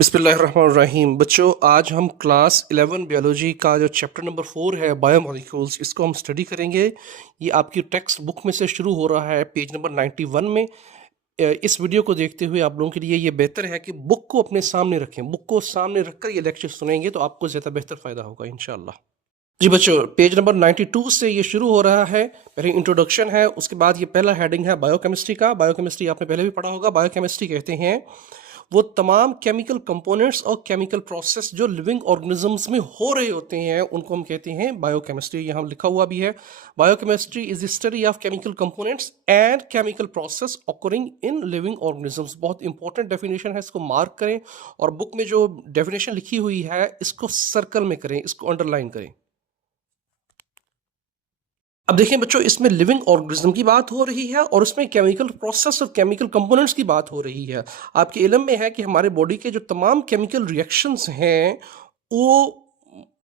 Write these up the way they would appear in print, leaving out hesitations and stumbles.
बिस्मिल्लाहिर्रहमानिर्रहीम। बच्चों, आज हम क्लास 11 बायोलॉजी का जो चैप्टर नंबर 4 है बायोमॉलिक्यूल्स, इसको हम स्टडी करेंगे। ये आपकी टेक्स्ट बुक में से शुरू हो रहा है पेज नंबर 91 में। इस वीडियो को देखते हुए आप लोगों के लिए ये बेहतर है कि बुक को अपने सामने रखें। बुक को सामने रखकर ये लेक्चर सुनेंगे तो आपको ज़्यादा बेहतर फ़ायदा होगा इंशाल्लाह। जी बच्चों, पेज नंबर 92 से ये शुरू हो रहा है। पहले इंट्रोडक्शन है, उसके बाद ये पहला हेडिंग है बायोकेमिस्ट्री का। बायोकेमिस्ट्री आपने पहले भी पढ़ा होगा। बायोकेमिस्ट्री कहते हैं वो तमाम केमिकल कंपोनेंट्स और केमिकल प्रोसेस जो लिविंग ऑर्गेनिजम्स में हो रहे होते हैं उनको हम कहते हैं बायोकेमिस्ट्री। यहाँ लिखा हुआ भी है, biochemistry is the study of chemical components and chemical process occurring in living organisms. बहुत इंपॉर्टेंट डेफिनेशन है, इसको मार्क करें और बुक में जो डेफिनेशन लिखी हुई है इसको सर्कल में करें, इसको अंडरलाइन करें। अब देखिए बच्चों, इसमें लिविंग ऑर्गेनिज्म की बात हो रही है और उसमें केमिकल प्रोसेस और केमिकल कंपोनेंट्स की बात हो रही है। आपके इल्म में है कि हमारे बॉडी के जो तमाम केमिकल रिएक्शंस हैं वो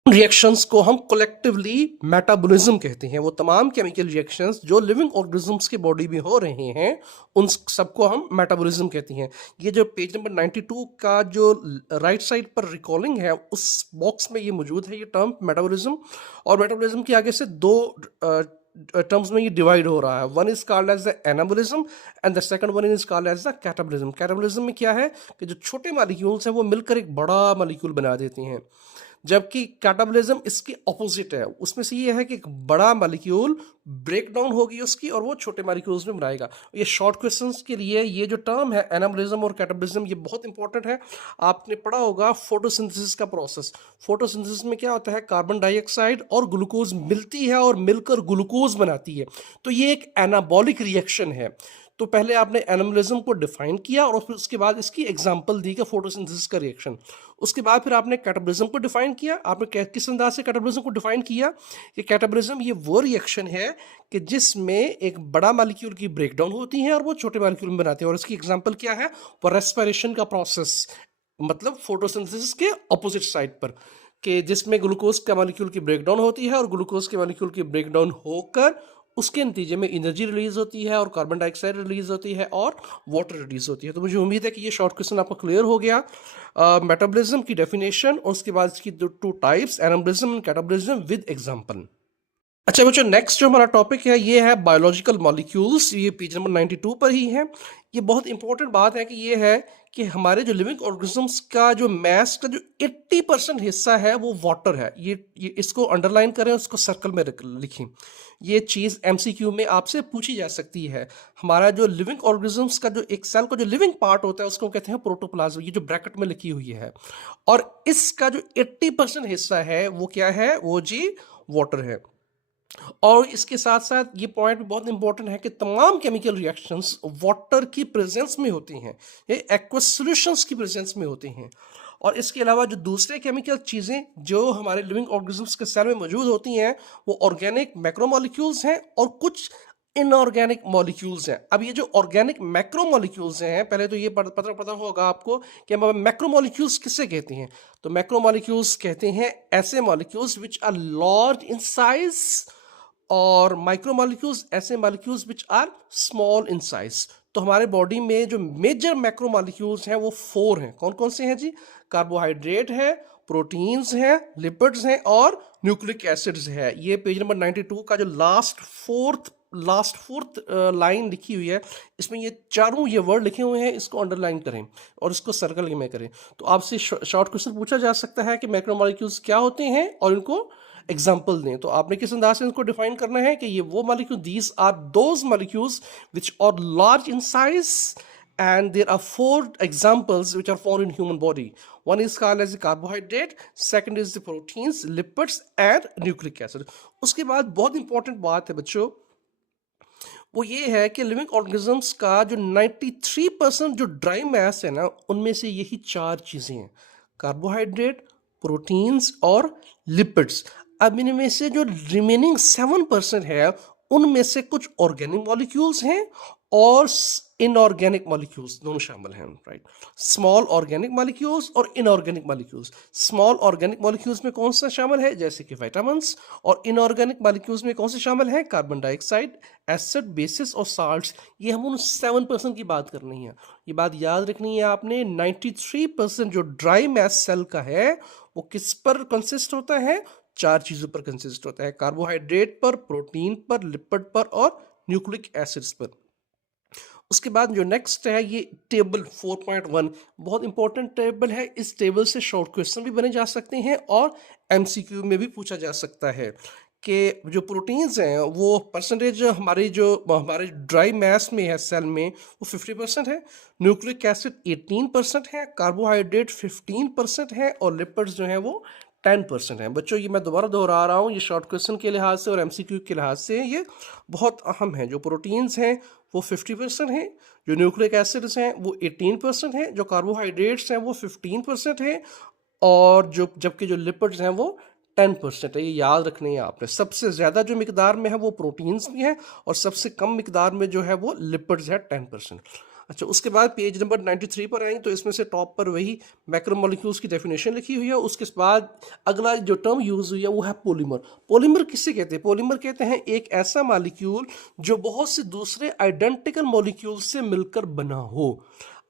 रिएक्शंस को हम कलेक्टिवली मेटाबॉलिज्म कहते हैं। वो तमाम केमिकल रिएक्शंस जो लिविंग ऑर्गेनिजम्स के बॉडी में हो रहे हैं उन सबको हम मेटाबॉलिज्म कहते हैं। ये जो पेज नंबर 92 का जो राइट साइड पर रिकॉलिंग है उस बॉक्स में ये मौजूद है, ये टर्म मेटाबॉलिज्म। और मेटाबॉलिज्म के आगे से दो टर्म्स में ये डिवाइड हो रहा है। One is called as the anabolism and the second one is called as the catabolism. Catabolism में क्या है कि जो छोटे मॉलिक्यूल्स हैं वो मिलकर एक बड़ा मॉलिक्यूल बना देते हैं, जबकि कैटाबॉलिज्म इसके ऑपोजिट है। उसमें से ये है कि एक बड़ा मॉलिक्यूल ब्रेक डाउन होगी उसकी और वो छोटे मॉलिक्यूल्स में बनाएगा। ये शॉर्ट क्वेश्चंस के लिए ये जो टर्म है एनाबॉलिज्म और कैटाबॉलिज्म ये बहुत इंपॉर्टेंट है। आपने पढ़ा होगा फोटोसिंथेसिस का प्रोसेस। फोटोसिंथेसिस में क्या होता है, कार्बन डाइऑक्साइड और ग्लूकोज मिलती है और मिलकर ग्लूकोज बनाती है, तो ये एक एनाबॉलिक रिएक्शन है। तो पहले आपने एनाबॉलिज्म को डिफाइन किया और फिर उसके बाद इसकी एग्जांपल दी कि फोटोसिंथेसिस का रिएक्शन। उसके बाद फिर आपने कैटाबॉलिज्म को डिफाइन किया। आपने किस अंदाज से कैटाबॉलिज्म को डिफाइन किया कि कैटाबॉलिज्म ये वो रिएक्शन है कि जिसमें एक बड़ा मॉलिक्यूल की ब्रेकडाउन होती है और वो छोटे मॉलिक्यूल में बनाते हैं। और इसकी एग्जांपल क्या है, वो रेस्पिरेशन का प्रोसेस, मतलब फोटोसिंथेसिस के ऑपोजिट साइड पर, कि जिसमें ग्लूकोज का मॉलिक्यूल की ब्रेकडाउन होती है और ग्लूकोज के मॉलिक्यूल की ब्रेकडाउन होकर उसके नतीजे में एनर्जी रिलीज होती है और कार्बन डाइऑक्साइड रिलीज होती है और वाटर रिलीज होती है। तो मुझे उम्मीद है कि ये शॉर्ट क्वेश्चन आपको क्लियर हो गया। मेटाबॉलिज्म की डेफिनेशन और उसके बाद इसकी two types, anabolism and catabolism with example. अच्छा बच्चों, नेक्स्ट जो हमारा टॉपिक है ये है बायोलॉजिकल मॉलिक्यूल्स। ये पेज नंबर 92 पर ही है। ये बहुत इंपॉर्टेंट बात है कि ये है कि हमारे जो लिविंग ऑर्गेनिजम्स का जो मैस का जो 80% हिस्सा है वो वाटर है। ये इसको अंडरलाइन करें, उसको सर्कल में लिखें। ये चीज़ एमसीक्यू में आपसे पूछी जा सकती है। हमारा जो लिविंग ऑर्गेनिजम्स का जो एक सेल का जो लिविंग पार्ट होता है उसको कहते हैं प्रोटोप्लाज्म, ये जो ब्रैकेट में लिखी हुई है। और इसका जो 80% हिस्सा है वो क्या है, वो जी वाटर है। और इसके साथ साथ ये पॉइंट भी बहुत इंपॉर्टेंट है कि तमाम केमिकल रिएक्शंस वाटर की प्रेजेंस में होती हैं, ये एक्वस सॉल्यूशंस की प्रेजेंस में होती हैं। और इसके अलावा जो दूसरे केमिकल चीज़ें जो हमारे लिविंग ऑर्गेनिजम्स के सेल में मौजूद होती हैं वो ऑर्गेनिक मैक्रोमोलिक्यूल्स हैं और कुछ इनऑर्गेनिक मॉलिक्यूल्स हैं। अब ये जो ऑर्गेनिक मैक्रोमोलिक्यूल्स हैं, पहले तो ये पता होगा आपको कि हम मैक्रोमोलिक्यूल्स किससे कहते हैं। तो मैक्रोमोलिक्यूल्स कहते हैं ऐसे molecules which are large in size, और माइक्रोमोलिक्यूल्स ऐसे molecules which are small in size. तो हमारे बॉडी में जो मेजर मैक्रोमोलिक्यूल्स हैं वो 4 हैं। कौन कौन से हैं जी? कार्बोहाइड्रेट है, प्रोटीन्स हैं, लिपिड्स हैं और न्यूक्लिक एसिड्स है। ये पेज नंबर 92 का जो लास्ट फोर्थ लाइन लिखी हुई है, इसमें ये चारों ये वर्ड लिखे हुए हैं, इसको अंडरलाइन करें और इसको सर्कल में करें। तो आपसे शॉर्ट क्वेश्चन पूछा जा सकता है कि मैक्रोमोलिक्यूल्स क्या होते हैं और इनको एग्जाम्पल दें। तो आपने किस अंदाज से इनको डिफाइन करना है कि ये वो molecule, these are those molecules which are large in size and there are 4 examples which are found in human body. One is called as the carbohydrate, second is the proteins, lipids and nucleic acid. उसके बाद बहुत important बात है बच्चों, वो ये है कि लिविंग ऑर्गेनिजम्स का जो 93% जो ड्राई मैस है ना, उनमें से यही 4 चीज़ें हैं, कार्बोहाइड्रेट, प्रोटीन्स और लिपिड्स। अब इनमें से जो रिमेनिंग 7% है उनमें से कुछ ऑर्गेनिक मॉलिक्यूल्स हैं और इनऑर्गेनिक मॉलिक्यूल्स दोनों शामिल हैं, राइट। स्मॉल ऑर्गेनिक मॉलिक्यूल्स और inorganic molecules. Small organic molecules में कौन सा शामिल है, जैसे कि विटामिन्स, और इनऑर्गेनिक मॉलिक्यूल्स में कौन से शामिल हैं, कार्बन डाइऑक्साइड, एसिड, बेसिस और साल्ट्स। ये हम उन 7% की बात करनी है। ये बात याद रखनी है आपने। 93% जो ड्राई मैस सेल का है वो किस पर कंसिस्ट होता है, 4 चीजों पर कंसिस्ट होता है, कार्बोहाइड्रेट पर, प्रोटीन पर, लिपिड पर और न्यूक्लिक एसिड्स पर। उसके बाद जो नेक्स्ट है ये टेबल 4.1 बहुत इंपॉर्टेंट टेबल है। इस टेबल से शॉर्ट क्वेश्चन भी बने जा सकते हैं और एमसीक्यू में भी पूछा जा सकता है कि जो प्रोटीन्स हैं वो परसेंटेज हमारे ड्राई मैस में है सेल में वो 50% है, न्यूक्लिक एसिड 18% है, कार्बोहाइड्रेट 15% है और लिपिड्स जो हैं वो 10% है। बच्चों ये मैं दोबारा दोहरा रहा हूँ, ये शॉर्ट क्वेश्चन के लिहाज से और एमसीक्यू के लिहाज से ये बहुत अहम है। जो प्रोटीन्स हैं वो 50% है, जो न्यूक्लिक एसिड्स हैं वो 18% है, जो कार्बोहाइड्रेट्स हैं वो 15% है और जबकि जो लिपिड्स हैं वो 10% है। ये याद रखनी है आपने। सबसे ज़्यादा जो मिकदार में है वो प्रोटीन्स में है और सबसे कम मिकदार में जो है वो लिपिड्स है 10%। अच्छा, उसके बाद पेज नंबर 93 पर आएंगे तो इसमें से टॉप पर वही मैक्रोमोलिक्यूल्स की डेफिनेशन लिखी हुई है। उसके बाद अगला जो टर्म यूज हुई है वो है पॉलीमर। पॉलीमर किससे कहते हैं, पॉलीमर कहते हैं एक ऐसा मॉलिक्यूल जो बहुत से दूसरे आइडेंटिकल मॉलिक्यूल से मिलकर बना हो।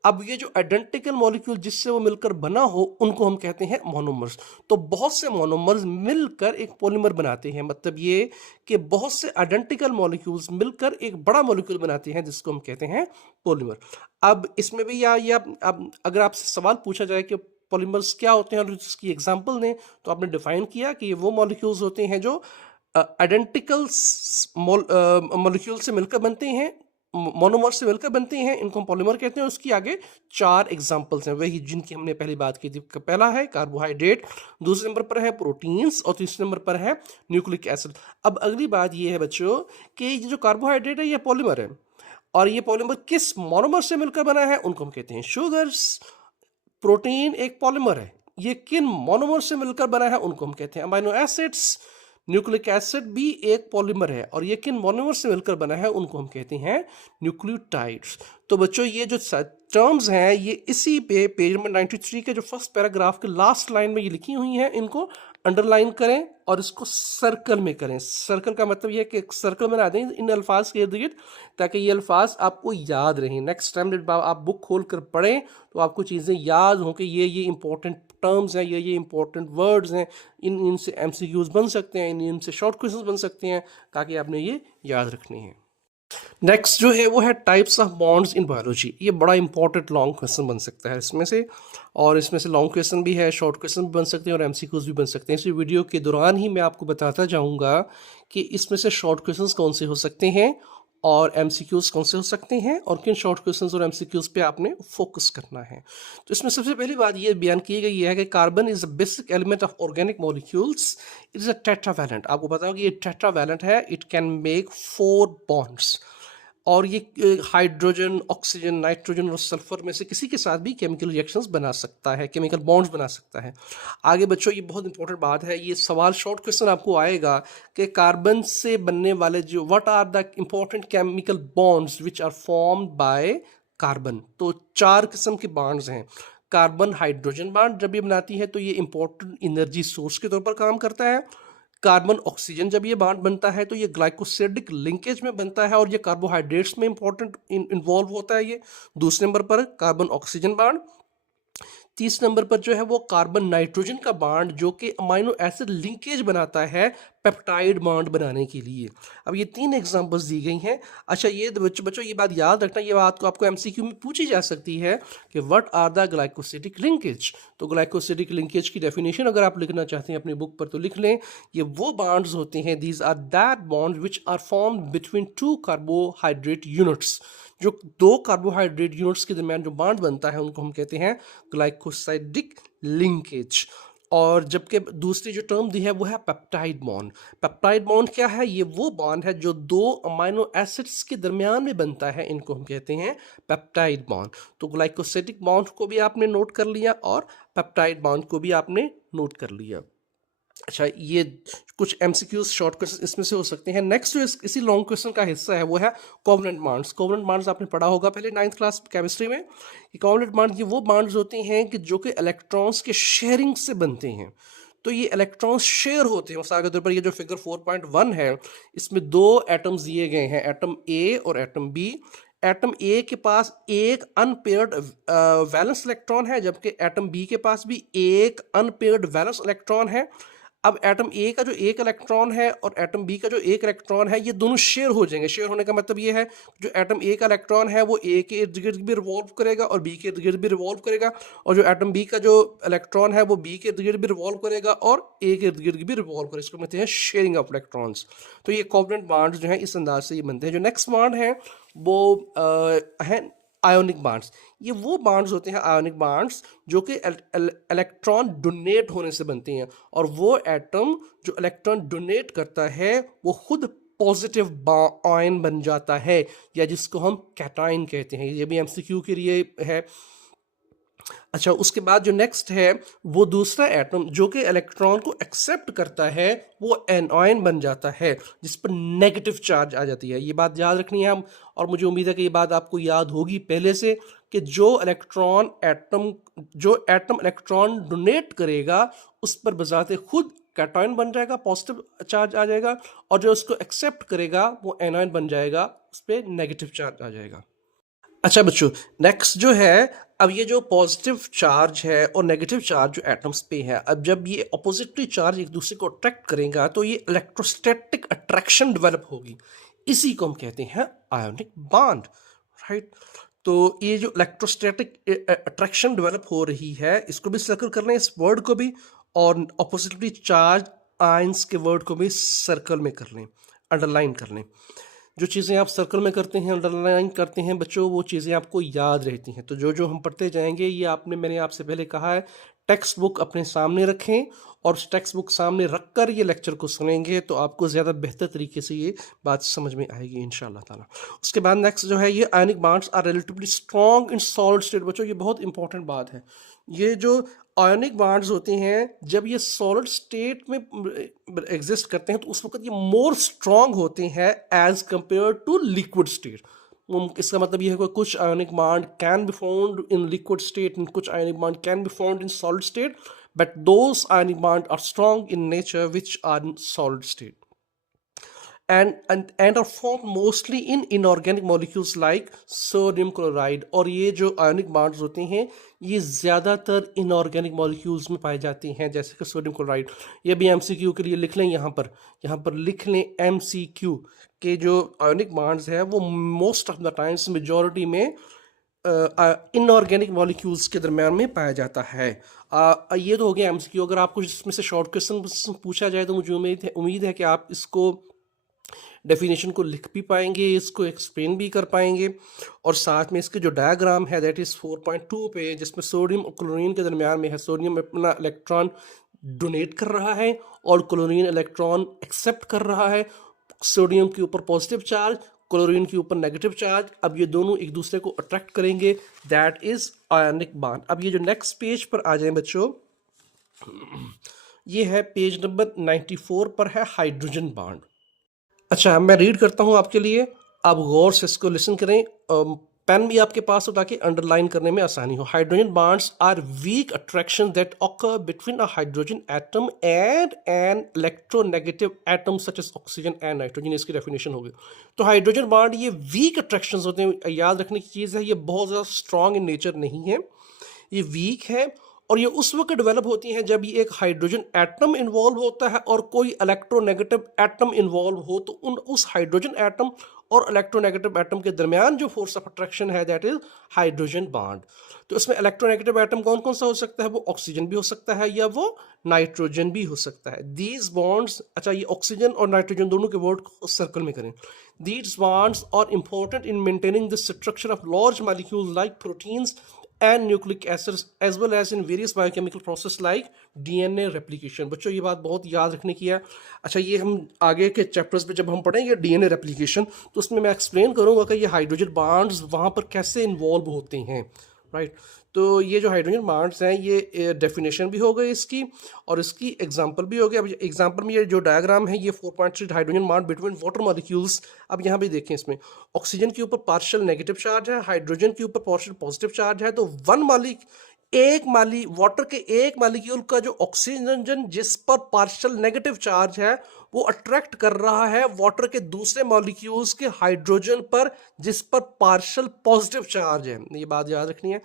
अब ये जो आइडेंटिकल मॉलिक्यूल जिससे वो मिलकर बना हो उनको हम कहते हैं मोनोमर्स। तो बहुत से मोनोमर्स मिलकर एक पॉलीमर बनाते हैं, मतलब ये कि बहुत से आइडेंटिकल मॉलिक्यूल्स मिलकर एक बड़ा मॉलिक्यूल बनाते हैं जिसको हम कहते हैं पॉलीमर। अब इसमें भी या अब अगर आपसे सवाल पूछा जाए कि पॉलीमर्स क्या होते हैं और उसकी एग्जांपल दें, तो आपने डिफाइन किया कि ये वो मॉलिक्यूल्स होते हैं जो आइडेंटिकल मॉलिक्यूल से मिलकर बनते हैं, मोनोमर से मिलकर बनते हैं, इनको हम पॉलीमर कहते हैं। उसकी आगे 4 एग्जांपल्स हैं वही जिनकी हमने पहली बात की थी। पहला है कार्बोहाइड्रेट, दूसरे नंबर पर है प्रोटीन्स और तीसरे नंबर पर है न्यूक्लिक एसिड। अब अगली बात ये है बच्चों कि ये जो कार्बोहाइड्रेट है ये पॉलीमर है और ये पॉलीमर किस मोनोमर से मिलकर बना है उनको हम कहते हैं शुगर्स। प्रोटीन एक पॉलीमर है, ये किन मोनोमर से मिलकर बना है उनको हम कहते हैं अमीनो एसिड्स। न्यूक्लिक एसिड भी एक पॉलीमर है और ये किन मोनोमर से मिलकर बना है उनको हम कहते हैं न्यूक्लियोटाइड्स। तो बच्चों ये जो टर्म्स हैं ये इसी पे पेज नंबर 93 के जो फर्स्ट पैराग्राफ के लास्ट लाइन में ये लिखी हुई हैं, इनको अंडरलाइन करें और इसको सर्कल में करें। सर्कल का मतलब ये है कि एक सर्कल बना दें इन अल्फाज के इर्द गिर्द ताकि ये अल्फाज आपको याद रहें। नेक्स्ट टाइम जब आप बुक खोल कर पढ़ें तो आपको चीज़ें याद हों कि ये इंपॉर्टेंट टर्म्स हैं, ये इंपॉर्टेंट वर्ड्स हैं, इनसे एमसीक्यूज बन सकते हैं, इनसे शॉर्ट क्वेश्चंस बन सकते हैं, ताकि आपने ये याद रखने हैं। नेक्स्ट जो है वो है types of bonds in biology. ये बड़ा इंपॉर्टेंट लॉन्ग क्वेश्चन बन सकता है इसमें से, और इसमें से लॉन्ग क्वेश्चन भी है, शॉर्ट क्वेश्चन भी बन सकते हैं और एमसीक्यूज भी बन सकते हैं। इस वीडियो के दौरान ही मैं आपको बताता जाऊंगा कि इसमें से शॉर्ट क्वेश्चंस कौन से हो सकते हैं और एमसीक्यूज कौन से हो सकते हैं और किन शॉर्ट क्वेश्चंस और एमसीक्यूज पे आपने फोकस करना है। तो इसमें सबसे पहली बात ये बयान की गई है कि carbon is a basic element of organic molecules. It is a tetravalent. आपको पता होगा ये टेट्रावैलेंट है। इट कैन मेक 4 बॉन्ड्स और ये हाइड्रोजन, ऑक्सीजन, नाइट्रोजन और सल्फर में से किसी के साथ भी केमिकल रिएक्शंस बना सकता है, केमिकल बॉन्ड्स बना सकता है। आगे बच्चों ये बहुत इंपॉर्टेंट बात है, ये सवाल शॉर्ट क्वेश्चन आपको आएगा कि कार्बन से बनने वाले जो what are the important chemical bonds which are formed by carbon. तो 4 किस्म के बॉन्ड्स हैं। कार्बन हाइड्रोजन बॉन्ड जब ये बनाती है तो ये इंपॉर्टेंट एनर्जी सोर्स के तौर पर काम करता है। कार्बन ऑक्सीजन जब ये बॉन्ड बनता है तो ये ग्लाइकोसिडिक लिंकेज में बनता है और ये कार्बोहाइड्रेट्स में इंपॉर्टेंट इन्वॉल्व होता है। ये दूसरे नंबर पर कार्बन ऑक्सीजन बॉन्ड। तीसरे नंबर पर जो है वो कार्बन नाइट्रोजन का बॉन्ड जो कि अमाइनो एसिड लिंकेज बनाता है पेप्टाइड बॉन्ड बनाने के लिए। अब ये 3 एग्जांपल्स दी गई हैं। अच्छा ये बच्चों ये बात याद रखना, ये बात को आपको एमसीक्यू में पूछी जा सकती है कि what are the glycosidic linkage. तो ग्लाइकोसिडिक लिंकेज की डेफिनेशन अगर आप लिखना चाहते हैं अपनी बुक पर तो लिख लें। ये वो बॉन्ड्स होते हैं, these are that bonds which are formed between 2 carbohydrate units. जो 2 कार्बोहाइड्रेट यूनिट्स के दरमियान जो बॉन्ड बनता है उनको हम कहते हैं ग्लाइकोसाइडिक लिंकेज। और जबकि दूसरी जो टर्म दी है वो है पेप्टाइड बॉन्ड। पेप्टाइड बॉन्ड क्या है, ये वो बॉन्ड है जो 2 अमाइनो एसिड्स के दरमियान में बनता है, इनको हम कहते हैं पेप्टाइड बॉन्ड। तो ग्लाइकोसिडिक बॉन्ड को भी आपने नोट कर लिया और पेप्टाइड बॉन्ड को भी आपने नोट कर लिया। अच्छा, ये कुछ एमसीक्यूज शॉर्ट क्वेश्चन इसमें से हो सकते हैं। नेक्स्ट जो इसी लॉन्ग क्वेश्चन का हिस्सा है वो है कोवलेंट बॉन्ड्स। कोवलेंट बॉन्ड्स आपने पढ़ा होगा पहले 9th क्लास केमिस्ट्री में। ये कोवलेंट बॉन्ड ये वो बॉन्ड्स होते हैं कि जो कि इलेक्ट्रॉन्स के शेयरिंग से बनते हैं। तो ये इलेक्ट्रॉन्स शेयर होते हैं। मिसाल के तौर पर ये जो फिगर 4.1 है, इसमें दो एटम्स दिए गए हैं, एटम ए और एटम बी। एटम ए के पास एक अनपेयर्ड वैलेंस इलेक्ट्रॉन है, जबकि एटम बी के पास भी एक अनपेयर्ड वैलेंस इलेक्ट्रॉन है। अब एटम ए का जो एक इलेक्ट्रॉन है और एटम बी का जो एक इलेक्ट्रॉन है, ये दोनों शेयर हो जाएंगे। शेयर होने का मतलब ये है जो एटम ए का इलेक्ट्रॉन है वो ए के इर्द गिर्द भी रिवॉल्व करेगा और बी के इर्द गिर्द भी रिवॉल्व करेगा, और जो एटम बी का जो इलेक्ट्रॉन है वो बी के इर्द गिर्द भी रिवॉल्व करेगा और ए के इर्द गिर्द भी रिवॉल्व करेगा। इसको कहते हैं शेयरिंग ऑफ इलेक्ट्रॉन्स। तो ये कोवलेंट बॉन्ड्स जो है इस अंदाज से ये बनते हैं। जो नेक्स्ट बॉन्ड है वो है आयोनिक बॉन्ड्स। ये वो बॉन्ड्स होते हैं आयोनिक बॉन्ड्स जो कि इलेक्ट्रॉन डोनेट होने से बनते हैं, और वो एटम जो इलेक्ट्रॉन डोनेट करता है वो खुद पॉजिटिव आयन बन जाता है, या जिसको हम कैटायन कहते हैं। ये भी एमसीक्यू के लिए है। अच्छा, उसके बाद जो नेक्स्ट है वो दूसरा एटम जो कि इलेक्ट्रॉन को एक्सेप्ट करता है वो एनायन बन जाता है, जिस पर नेगेटिव चार्ज आ जाती है। ये बात याद रखनी है हम, और मुझे उम्मीद है कि ये बात आपको याद होगी पहले से, कि जो एटम इलेक्ट्रॉन डोनेट करेगा उस पर बजाते खुद कैटायन बन जाएगा, पॉजिटिव चार्ज आ जाएगा, और जो उसको एक्सेप्ट करेगा वो एनायन बन जाएगा, उस पर नेगेटिव चार्ज आ जाएगा। अच्छा बच्चों, नेक्स्ट जो है, अब ये जो पॉजिटिव चार्ज है और नेगेटिव चार्ज जो एटम्स पे है, अब जब ये अपोजिटली चार्ज एक दूसरे को अट्रैक्ट करेगा तो ये इलेक्ट्रोस्टैटिक अट्रैक्शन डेवलप होगी। इसी को हम कहते हैं आयोनिक बॉन्ड, राइट। तो ये जो इलेक्ट्रोस्टैटिक अट्रैक्शन डेवलप हो रही है, इसको भी सर्कल कर लें, इस वर्ड को भी, और अपोजिटली चार्ज आयंस के वर्ड को भी सर्कल में कर लें, अंडरलाइन कर लें। जो चीज़ें आप सर्कल में करते हैं, अंडरलाइन करते हैं बच्चों, वो चीज़ें आपको याद रहती हैं। तो जो जो हम पढ़ते जाएंगे, ये मैंने आपसे पहले कहा है, टेक्स्ट बुक अपने सामने रखें, और टेक्स्ट बुक सामने रख कर ये लेक्चर को सुनेंगे तो आपको ज़्यादा बेहतर तरीके से ये बात समझ में आएगी इंशाल्लाह ताला। उसके बाद नेक्स्ट जो है, ये ionic bonds are relatively strong in solid state. बच्चों, ये बहुत इंपॉर्टेंट बात है। ये जो आयोनिक बॉन्ड्स होते हैं, जब ये सॉलिड स्टेट में एग्जिस्ट करते हैं तो उस वक्त ये मोर स्ट्रॉन्ग होते हैं as compare to liquid state. इसका मतलब ये है कि कुछ ionic bond can be found in liquid state and कुछ ionic bond can be found in solid state, but those ionic bond are strong in nature which are in solid state and are formed mostly in inorganic molecules like sodium chloride। और ये जो ionic bonds होते हैं ये ज़्यादातर inorganic molecules में पाए जाते हैं, जैसे कि सोडियम क्लोराइड। ये भी एमसीक्यू के लिए लिख लें, यहाँ पर लिख लें एमसीक्यू के जो आयोनिक बॉन्ड्स है वो most of the times majority में इनऑर्गेनिक मॉलिक्यूल्स के दरम्यान में पाया जाता है। ये तो हो गया एमसीक्यू। अगर आपको इसमें से शॉर्ट क्वेश्चन पूछा जाए तो मुझे उम्मीद है कि आप इसको डेफिनेशन को लिख भी पाएंगे, इसको एक्सप्लेन भी कर पाएंगे, और साथ में इसके जो डायग्राम है दैट इज़ 4.2 पे, जिसमें सोडियम और क्लोरीन के दरमियान में है। सोडियम अपना इलेक्ट्रॉन डोनेट कर रहा है और क्लोरीन इलेक्ट्रॉन एक्सेप्ट कर रहा है। सोडियम के ऊपर पॉजिटिव चार्ज, क्लोरीन के ऊपर नेगेटिव चार्ज। अब ये दोनों एक दूसरे को अट्रैक्ट करेंगे, दैट इज़ आयोनिक बॉन्ड। अब ये जो नेक्स्ट पेज पर आ जाए बच्चों, ये है पेज नंबर 94 पर है हाइड्रोजन बॉन्ड। अच्छा, मैं रीड करता हूँ आपके लिए, आप गौर से इसको लिसन करें। पेन भी आपके पास हो ताकि अंडरलाइन करने में आसानी हो। Hydrogen bonds are weak attraction that occur between a hydrogen atom and an electronegative atom such as oxygen and nitrogen. इसकी डेफिनेशन होगी। तो हाइड्रोजन बॉन्ड ये वीक अट्रैक्शंस होते हैं। याद रखने की चीज़ है, ये बहुत ज़्यादा स्ट्रॉन्ग इन नेचर नहीं है, ये वीक है, और ये उस वक्त डेवलप होती हैं जब ये एक हाइड्रोजन एटम इन्वॉल्व होता है और कोई इलेक्ट्रोनेगेटिव एटम इन्वॉल्व हो, तो उस हाइड्रोजन एटम और इलेक्ट्रोनेगेटिव एटम के दरमियान जो फोर्स ऑफ अट्रैक्शन है दैट इज हाइड्रोजन बॉन्ड। तो इसमें इलेक्ट्रोनेगेटिव एटम कौन कौन सा हो सकता है? वो ऑक्सीजन भी हो सकता है या वो नाइट्रोजन भी हो सकता है। दीज बॉन्ड्स, अच्छा ये ऑक्सीजन और नाइट्रोजन दोनों के वर्ड सर्कल में करें। These bonds are important in maintaining the structure of large molecules like proteins and nucleic acids as well as in various biochemical process like DNA replication। बच्चों ये बात बहुत याद रखने की है। अच्छा, ये हम आगे के चैप्टर्स पे जब हम पढ़ेंगे DNA replication तो उसमें मैं एक्सप्लेन करूँगा कि ये हाइड्रोजन बॉन्ड्स वहाँ पर कैसे इन्वॉल्व होते हैं, राइट। तो ये जो हाइड्रोजन बॉन्ड्स हैं ये डेफिनेशन भी हो गई इसकी और इसकी एग्जांपल भी हो गया। अब एग्जांपल में ये जो डायग्राम है ये 4.3 hydrogen bond between water molecules. अब यहाँ भी देखें, इसमें ऑक्सीजन के ऊपर पार्शियल नेगेटिव चार्ज है, हाइड्रोजन के ऊपर पार्शियल पॉजिटिव चार्ज है। तो वाटर के एक मालिक्यूल का जो ऑक्सीजन जिस पर पार्शियल नेगेटिव चार्ज है वो अट्रैक्ट कर रहा है वाटर के दूसरे मॉलिक्यूल्स के हाइड्रोजन पर जिस पर पार्शियल पॉजिटिव चार्ज है। ये बात याद रखनी है,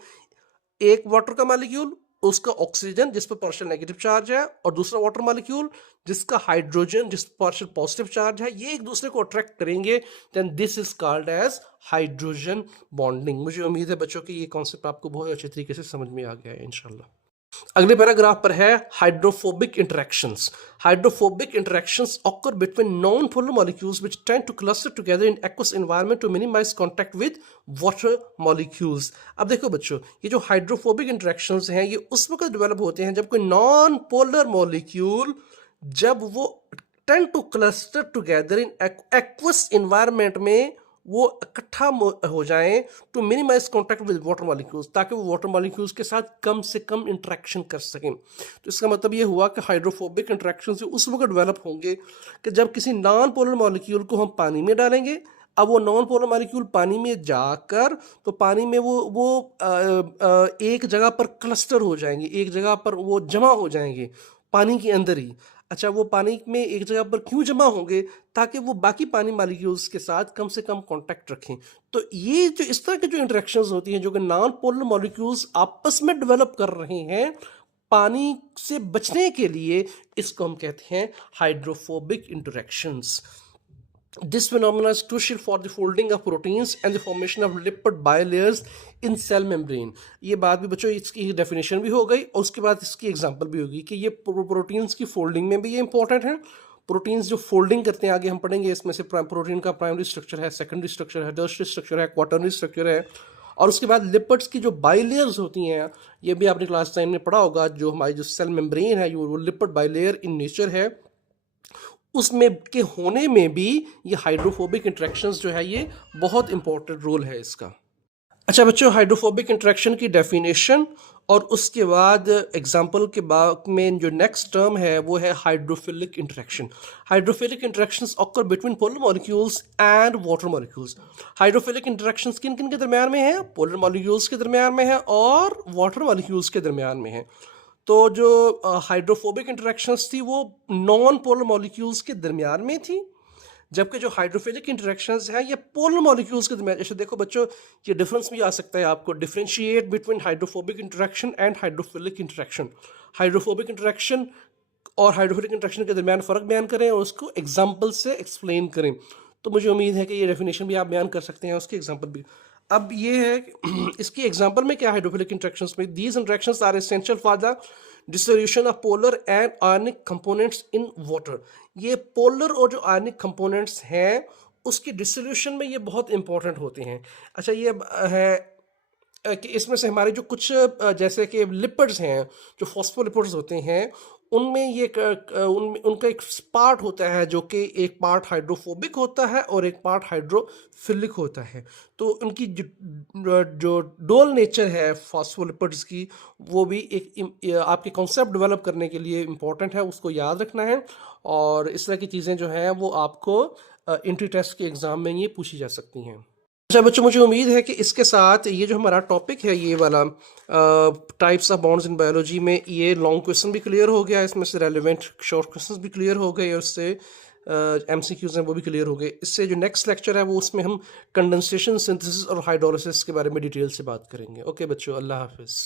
एक वाटर का मॉलिक्यूल उसका ऑक्सीजन जिस पर पार्शियल नेगेटिव चार्ज है और दूसरा वाटर मॉलिक्यूल जिसका हाइड्रोजन जिस पर पार्शियल पॉजिटिव चार्ज है, ये एक दूसरे को अट्रैक्ट करेंगे, then this is called as hydrogen bonding. मुझे उम्मीद है बच्चों की ये कॉन्सेप्ट आपको बहुत अच्छे तरीके से समझ में आ गया है इंशाल्लाह। अगले पैराग्राफ पर है hydrophobic interactions. Hydrophobic interactions occur between non-polar molecules which tend to cluster together in aqueous environment to minimize contact with water molecules। अब देखो बच्चों, ये जो हाइड्रोफोबिक इंटरेक्शंस हैं ये उस वक्त डेवलप होते हैं जब कोई नॉन पोलर मॉलिक्यूल जब वो tend to cluster together in aqueous environment में वो इकट्ठा हो जाएं to minimise contact with water molecules, ताकि वो वाटर मॉलिक्यूल्स के साथ कम से कम इंटरेक्शन कर सकें। तो इसका मतलब ये हुआ कि हाइड्रोफोबिक इंटरेक्शन से उस वक्त डेवलप होंगे कि जब किसी नॉन पोलर मॉलिक्यूल को हम पानी में डालेंगे। अब वो नॉन पोलर मॉलिक्यूल पानी में जाकर तो पानी में वो एक जगह पर क्लस्टर हो जाएंगे, एक जगह पर वो जमा हो जाएंगे पानी के अंदर ही। अच्छा, वो पानी में एक जगह पर क्यों जमा होंगे? ताकि वो बाकी पानी मॉलिक्यूल्स के साथ कम से कम कांटेक्ट रखें। तो ये जो इस तरह की जो इंटरेक्शंस होती हैं जो कि नॉन पोलर मॉलिक्यूल्स आपस में डेवलप कर रहे हैं पानी से बचने के लिए, इसको हम कहते हैं hydrophobic interactions. This phenomenon is crucial for the folding of proteins and the formation of lipid bilayers in cell membrane। ये बात भी बच्चों इसकी डेफिनेशन भी हो गई और उसके बाद इसकी एग्जांपल भी होगी कि ये प्रोटीन्स की फोल्डिंग में भी ये इंपॉर्टेंट है। प्रोटीन्स जो फोल्डिंग करते हैं आगे हम पढ़ेंगे, इसमें से प्रोटीन का प्राइमरी स्ट्रक्चर है, सेकेंडरी स्ट्रक्चर है, टर्शियरी स्ट्रक्चर है, क्वाटरनरी स्ट्रक्चर है। और उसके बाद लिपिड्स की जो बाइलेयर्स होती हैं, ये भी आपने क्लास 9 में पढ़ा होगा। जो हमारी जो सेल मेम्ब्रेन है वो लिपिड बाइलेयर इन नेचर है, उसमें के होने में भी ये हाइड्रोफोबिक इंटरेक्शंस जो है ये बहुत इंपॉर्टेंट रोल है इसका। अच्छा बच्चों, हाइड्रोफोबिक इंटरेक्शन की डेफिनेशन और उसके बाद एग्जांपल के बाद में जो नेक्स्ट टर्म है वो है hydrophilic interaction. Hydrophilic interactions occur between polar molecules and water molecules. Hydrophilic interactions किन किन के दरमियान में है? पोलर मॉलिक्यूल्स के दरमियान में है और वाटर मॉलिक्यूल्स के दरमियान में है। तो जो हाइड्रोफोबिक इंटरेक्शंस थी वो नॉन पोलर मॉलिक्यूल्स के दरमियान में थी, जबकि जो हाइड्रोफिलिक इंटरेक्शंस हैं ये पोलर मॉलिक्यूल्स के दरमियान। जैसे देखो बच्चों, ये डिफरेंस भी आ सकता है आपको, differentiate between hydrophobic interaction and hydrophilic interaction. Hydrophobic interaction और हाइड्रोफिलिक इंटरेक्शन के दरमियान फ़र्क बयान करें और उसको एग्जाम्पल से एक्सप्लेन करें। तो मुझे उम्मीद है कि ये डेफिनेशन भी आप बयान कर सकते हैं, उसकी एग्जाम्पल भी। अब ये है इसकी एग्जांपल में क्या हाइड्रोफिलिक इंटरेक्शंस में, these interactions are essential for the dissolution of polar and ionic components in water. ये पोलर और जो आयनिक कंपोनेंट्स हैं उसकी डिसोल्यूशन में ये बहुत इंपॉर्टेंट होते हैं। अच्छा, ये है कि इसमें से हमारे जो कुछ जैसे कि लिपिड्स हैं, जो फॉस्फोलिपिड्स होते हैं, उनमें ये उनका एक पार्ट होता है जो कि एक पार्ट हाइड्रोफोबिक होता है और एक पार्ट हाइड्रोफिलिक होता है। तो उनकी जो डोल नेचर है फॉस्फोलिपिड्स की, वो भी एक आपके कॉन्सेप्ट डेवलप करने के लिए इम्पोर्टेंट है, उसको याद रखना है। और इस तरह की चीज़ें जो हैं वो आपको एंट्री टेस्ट के एग्ज़ाम में ये पूछी जा सकती हैं। अच्छा बच्चों, मुझे उम्मीद है कि इसके साथ ये जो हमारा टॉपिक है ये वाला types of bonds in biology में, ये लॉन्ग क्वेश्चन भी क्लियर हो गया, इसमें से रेलिवेंट शॉर्ट क्वेश्चंस भी क्लियर हो गए और उससे एमसीक्यूज हैं वो भी क्लियर हो गए। इससे जो नेक्स्ट लेक्चर है वो उसमें हम कंडेंसेशन, सिंथेसिस और हाइड्रोलिसिस के बारे में डिटेल से बात करेंगे। ओके बच्चों, अल्लाह हाफिज़।